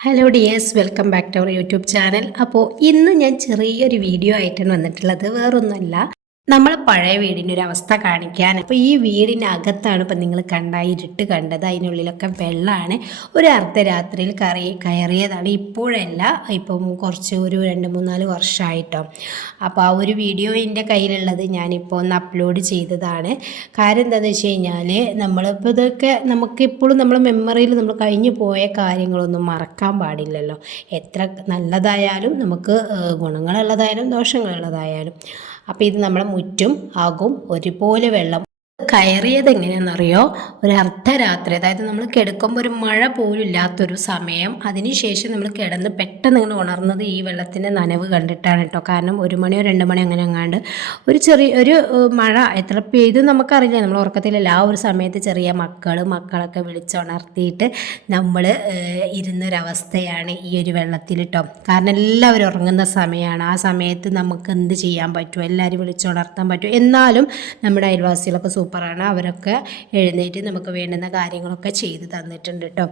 Hello dears welcome back to our YouTube channel അപ്പോൾ ഇന്ന് ഞാൻ ചെറിയൊരു വീഡിയോ ആയിട്ടാണ് വന്നിട്ടുള്ളത്. വേറൊന്നുമല്ല. നമ്മൾ പഴയ വീടിന്റെ ഒരു അവസ്ഥ കാണിക്കാൻ. അപ്പോൾ ഈ വീടിനകത്താണ് ഇപ്പം നിങ്ങൾ കണ്ട ഇരുട്ട് കണ്ടത്. അതിനുള്ളിലൊക്കെ വെള്ളമാണ് ഒരു അർദ്ധരാത്രിയിൽ കറി കയറിയതാണ്. ഇപ്പോഴല്ല ഇപ്പം കുറച്ച് ഒരു രണ്ട് മൂന്നാൽ വർഷമായിട്ടോ അപ്പോൾ ആ ഒരു വീഡിയോ എന്റെ കയ്യിലുള്ളത് ഞാനിപ്പോൾ ഒന്ന് അപ്ലോഡ് ചെയ്തതാണ്. കാര്യം എന്താണെന്ന് വെച്ച് കഴിഞ്ഞാൽ നമ്മളിപ്പോൾ ഇതൊക്കെ നമുക്കിപ്പോഴും നമ്മൾ മെമ്മറിയിൽ നമ്മൾ കഴിഞ്ഞു പോയ കാര്യങ്ങളൊന്നും മറക്കാൻ പാടില്ലല്ലോ. എത്ര നല്ലതായാലും നമുക്ക് ഗുണങ്ങളുള്ളതായാലും ദോഷങ്ങളുള്ളതായാലും. അപ്പോൾ ഇത് നമ്മളെ മുറ്റും ആകും ഒരുപോലെ വെള്ളം കയറിയത് എങ്ങനെയാണെന്നറിയോ? ഒരു അർദ്ധരാത്രി അതായത് നമ്മൾ കിടക്കുമ്പോൾ ഒരു മഴ പോലും ഇല്ലാത്തൊരു സമയം. അതിനുശേഷം നമ്മൾ കിടന്ന് പെട്ടെന്ന് ഇങ്ങനെ ഉണർന്നത് ഈ വെള്ളത്തിന്റെ നനവ് കണ്ടിട്ടാണ് കേട്ടോ. കാരണം ഒരു മണിയോ രണ്ട് മണിയോ അങ്ങനെ അങ്ങാണ്ട് ഒരു ചെറിയ ഒരു മഴ എത്ര പെയ്തു നമുക്കറിയില്ല. നമ്മൾ ഉറക്കത്തിലല്ല. ആ ഒരു സമയത്ത് ചെറിയ മക്കൾ മക്കളൊക്കെ വിളിച്ചുണർത്തിയിട്ട് നമ്മൾ ഇരുന്നൊരവസ്ഥയാണ് ഈ ഒരു വെള്ളത്തിൽ കേട്ടോ. കാരണം എല്ലാവരും ഉറങ്ങുന്ന സമയമാണ്. ആ സമയത്ത് നമുക്ക് എന്ത് ചെയ്യാൻ പറ്റുമോ എല്ലാവരും വിളിച്ചുണർത്താൻ പറ്റുമോ എന്നാലും നമ്മുടെ അയൽവാസികളൊക്കെ സൂപ്പറാണ്. അവരൊക്കെ എഴുന്നേറ്റ് നമുക്ക് വേണ്ടുന്ന കാര്യങ്ങളൊക്കെ ചെയ്ത് തന്നിട്ടുണ്ട് കേട്ടോ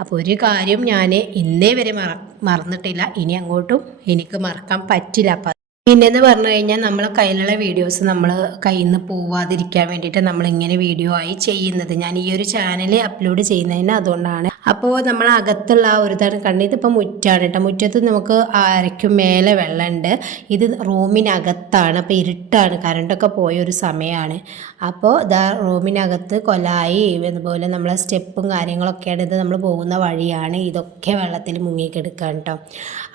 അപ്പോൾ ഒരു കാര്യം ഞാൻ ഇന്നേ വരെ മറ മറന്നിട്ടില്ല. ഇനി അങ്ങോട്ടും എനിക്ക് മറക്കാൻ പറ്റില്ല. അപ്പം പിന്നെന്ന് പറഞ്ഞു കഴിഞ്ഞാൽ നമ്മൾ കയ്യിലുള്ള വീഡിയോസ് നമ്മൾ കയ്യിൽ നിന്ന് പോവാതിരിക്കാൻ വേണ്ടിയിട്ട് നമ്മൾ ഇങ്ങനെ വീഡിയോ ആയി ചെയ്യുന്നത്. ഞാൻ ഈ ഒരു ചാനൽ അപ്ലോഡ് ചെയ്യുന്നതിന് അതുകൊണ്ടാണ് അപ്പോൾ നമ്മൾ അകത്തുള്ള ആ ഒരു തരം കണ്ടത് ഇതിപ്പോൾ മുറ്റാണ് കേട്ടോ മുറ്റത്ത് നമുക്ക് അരയ്ക്കും മേലെ വെള്ളമുണ്ട് ഇത് റൂമിനകത്താണ്. അപ്പോൾ ഇരുട്ടാണ്. കറണ്ടൊക്കെ പോയ ഒരു സമയമാണ് അപ്പോൾ ഇതാ റൂമിനകത്ത് കൊലായി അതുപോലെ നമ്മളെ സ്റ്റെപ്പും കാര്യങ്ങളൊക്കെയാണ് ഇത് നമ്മൾ പോകുന്ന വഴിയാണ്. ഇതൊക്കെ വെള്ളത്തിൽ മുങ്ങിക്കെടുക്കാൻ കേട്ടോ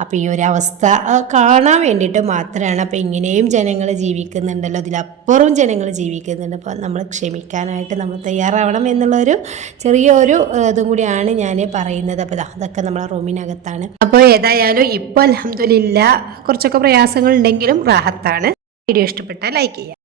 അപ്പോൾ ഈ ഒരു അവസ്ഥ കാണാൻ വേണ്ടിയിട്ട് മാത്രമാണ് അപ്പോൾ ഇങ്ങനെയും ജനങ്ങൾ ജീവിക്കുന്നുണ്ടല്ലോ. ഇതിലപ്പുറവും ജനങ്ങൾ ജീവിക്കുന്നുണ്ട്. അപ്പോൾ നമ്മൾ ക്ഷമിക്കാനായിട്ട് നമ്മൾ തയ്യാറാവണം എന്നുള്ളൊരു ചെറിയൊരു ഇതും കൂടിയാണ് ഞാൻ പറയുന്നത്. അപ്പോൾ അതൊക്കെ നമ്മളെ റൂമിനകത്താണ്. അപ്പോൾ ഏതായാലും ഇപ്പോൾ അലഹമില്ല കുറച്ചൊക്കെ പ്രയാസങ്ങൾ ഉണ്ടെങ്കിലും റാഹത്താണ്. വീഡിയോ ഇഷ്ടപ്പെട്ടാൽ ലൈക്ക് ചെയ്യുക.